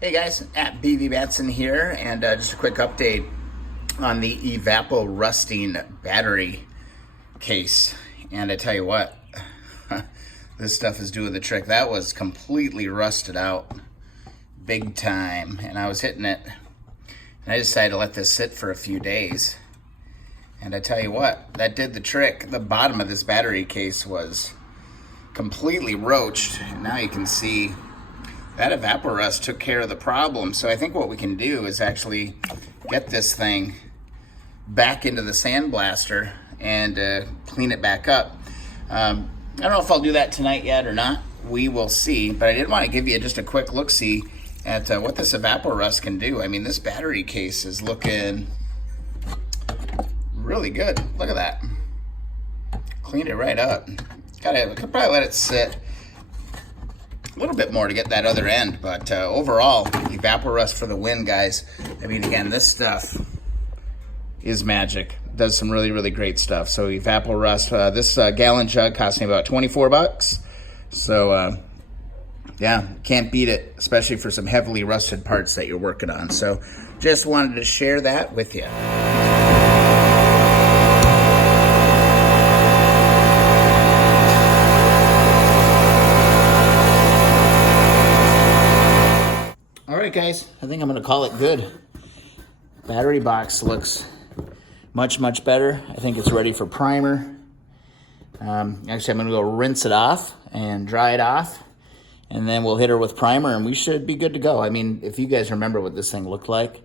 Hey guys, at BB Batson here, and just a quick update on the Evaporusting battery case. And I tell you what, this stuff is doing the trick. That was completely rusted out, big time, and I was hitting it. And I decided to let this sit for a few days. And I tell you what, that did the trick. The bottom of this battery case was completely roached. And now you can see that Evaporust took care of the problem. So I think what we can do is actually get this thing back into the sandblaster and clean it back up. I don't know if I'll do that tonight yet or not. We will see. But I did want to give you just a quick look-see at what this Evaporust can do. I mean, this battery case is looking really good. Look at that. Cleaned it right up. Could probably let it sit a little bit more to get that other end, but overall, Evaporust for the win, guys. I mean, again, this stuff is magic. It does some really, really great stuff. So Evaporust, this gallon jug cost me about 24 bucks. So yeah, can't beat it, especially for some heavily rusted parts that you're working on. So just wanted to share that with you. Alright guys, I think I'm going to call it good. Battery box looks much, much better. I think it's ready for primer. Actually, I'm going to go rinse it off and dry it off. And then we'll hit her with primer and we should be good to go. I mean, if you guys remember what this thing looked like,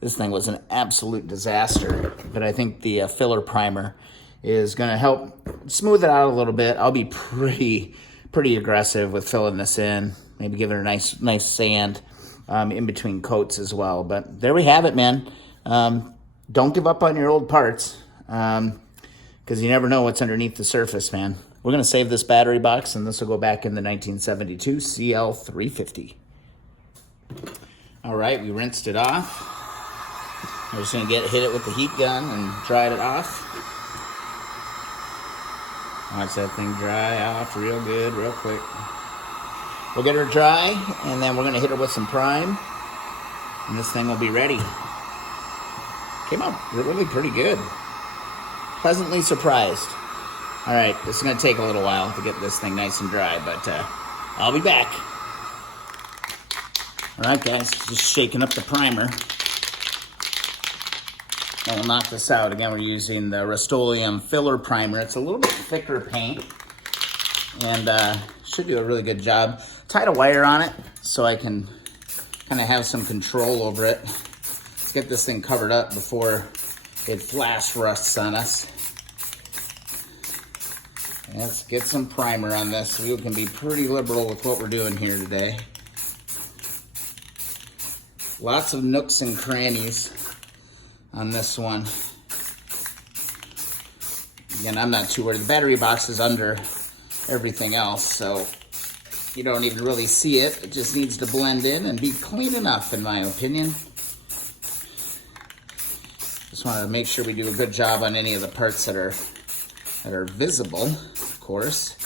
this thing was an absolute disaster. But I think the filler primer is going to help smooth it out a little bit. I'll be pretty aggressive with filling this in. Maybe give it a nice sand. In between coats as well. But there we have it, man. Don't give up on your old parts because you never know what's underneath the surface, man. We're going to save this battery box, and this will go back in the 1972 CL350. All right, we rinsed it off. We're just going to hit it with the heat gun and dry it off. Watch that thing dry off real good, real quick. We'll get her dry, and then we're going to hit her with some prime, and this thing will be ready. Came out really pretty good. Pleasantly surprised. All right, this is going to take a little while to get this thing nice and dry, but I'll be back. All right, guys, just shaking up the primer. And we'll knock this out. Again, we're using the Rust-Oleum filler primer. It's a little bit thicker paint, and should do a really good job. Tied a wire on it so I can kind of have some control over it. Let's get this thing covered up before it flash rusts on us. Let's get some primer on this. We can be pretty liberal with what we're doing here today. Lots of nooks and crannies on this one. Again, I'm not too worried. The battery box is under everything else, so you don't even really see it. It just needs to blend in and be clean enough, in my opinion. Just want to make sure we do a good job on any of the parts that are visible, of course.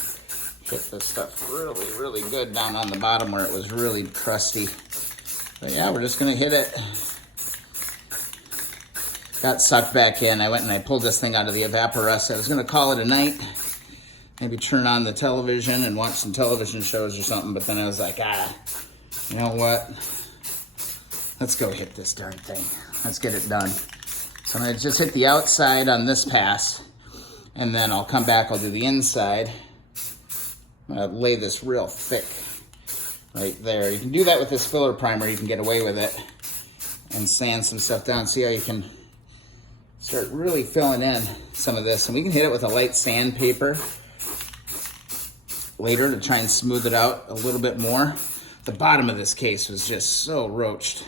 Get this stuff really, really good down on the bottom where it was really crusty. But yeah, we're just going to hit it. Got sucked back in. I went and I pulled this thing out of the Evaporust. I was going to call it a night. Maybe turn on the television and watch some television shows or something, but then I was like, you know what? Let's go hit this darn thing. Let's get it done. So I'm gonna just hit the outside on this pass, and then I'll come back, I'll do the inside. I'm gonna lay this real thick right there. You can do that with this filler primer, you can get away with it, and sand some stuff down. See how you can start really filling in some of this, and we can hit it with a light sandpaper later to try and smooth it out a little bit more. The bottom of this case was just so roached.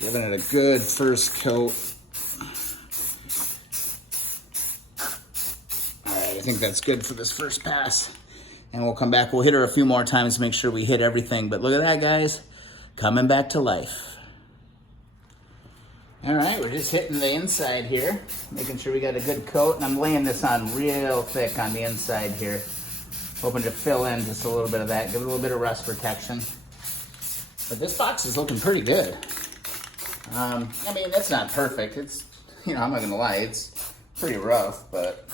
Giving it a good first coat. All right, I think that's good for this first pass. And we'll come back, we'll hit her a few more times to make sure we hit everything. But look at that, guys, coming back to life. All right, we're just hitting the inside here, making sure we got a good coat, and I'm laying this on real thick on the inside here. hoping to fill in just a little bit of that, give it a little bit of rust protection. But this box is looking pretty good. I mean, it's not perfect. It's, you know, I'm not gonna lie, it's pretty rough, but.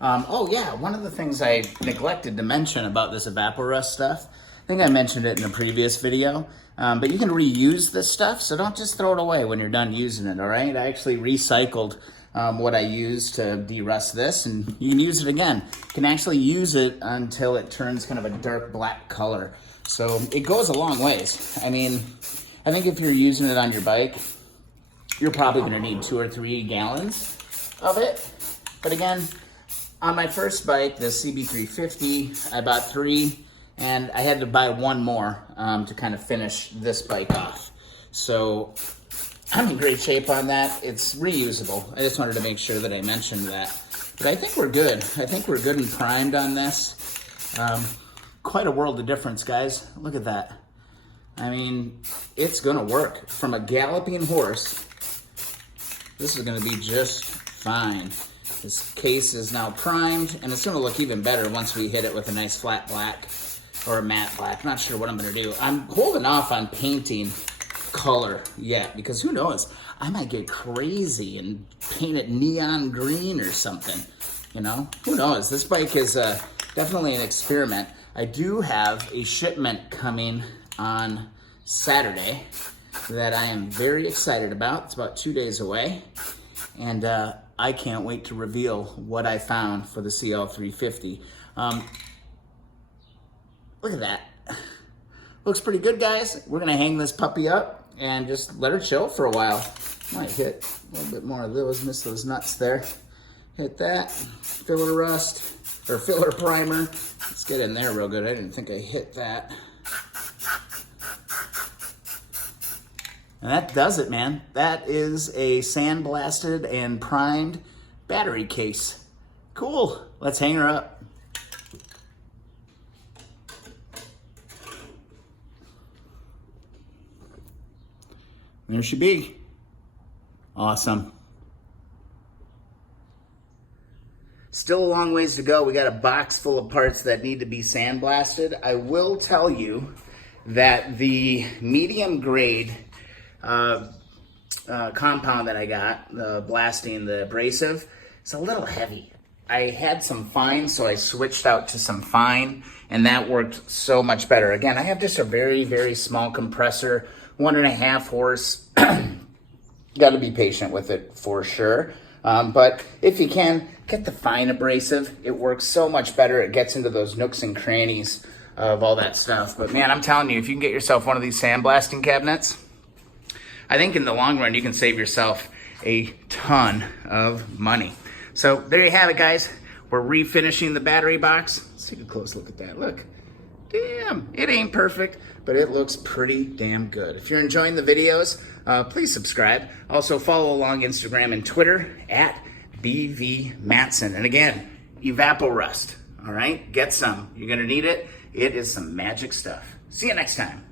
Oh yeah, one of the things I neglected to mention about this Evaporust stuff, I think I mentioned it in a previous video, but you can reuse this stuff, so don't just throw it away when you're done using it, all right? I actually recycled what I used to de-rust this, and you can use it again. You can actually use it until it turns kind of a dark black color. So it goes a long ways. I mean, I think if you're using it on your bike, you're probably gonna need 2 or 3 gallons of it. But again, on my first bike, the CB350, I bought 3, and I had to buy 1 more to kind of finish this bike off. So I'm in great shape on that. It's reusable. I just wanted to make sure that I mentioned that. But I think we're good. I think we're good and primed on this. Quite a world of difference, guys. Look at that. I mean, it's gonna work. From a galloping horse, this is gonna be just fine. This case is now primed, and it's gonna look even better once we hit it with a nice flat black or a matte black. Not sure what I'm gonna do. I'm holding off on painting color yet, because who knows? I might get crazy and paint it neon green or something, you know? Who knows? This bike is definitely an experiment. I do have a shipment coming on Saturday that I am very excited about. It's about 2 days away, and I can't wait to reveal what I found for the CL350. Look at that. Looks pretty good, guys. We're gonna hang this puppy up and just let her chill for a while. Might hit a little bit more of those, miss those nuts there. Hit that, filler rust, or filler primer. Let's get in there real good. I didn't think I hit that. And that does it, man. That is a sandblasted and primed battery case. Cool. Let's hang her up. There she be. Awesome. Still a long ways to go. We got a box full of parts that need to be sandblasted. I will tell you that the medium grade compound that I got, the blasting, the abrasive, it's a little heavy. I had some fine, so I switched out to some fine, and that worked so much better. Again, I have just a very, very small compressor, 1.5 horse. Got to be patient with it for sure. But if you can, get the fine abrasive. It works so much better. It gets into those nooks and crannies of all that stuff. But man, I'm telling you, if you can get yourself one of these sandblasting cabinets, I think in the long run, you can save yourself a ton of money. So there you have it, guys. We're refinishing the battery box. Let's take a close look at that. Look, damn, it ain't perfect, but it looks pretty damn good. If you're enjoying the videos, please subscribe. Also follow along Instagram and Twitter at BV Matson. And again, Evaporust, all right? Get some. You're gonna need it. It is some magic stuff. See you next time.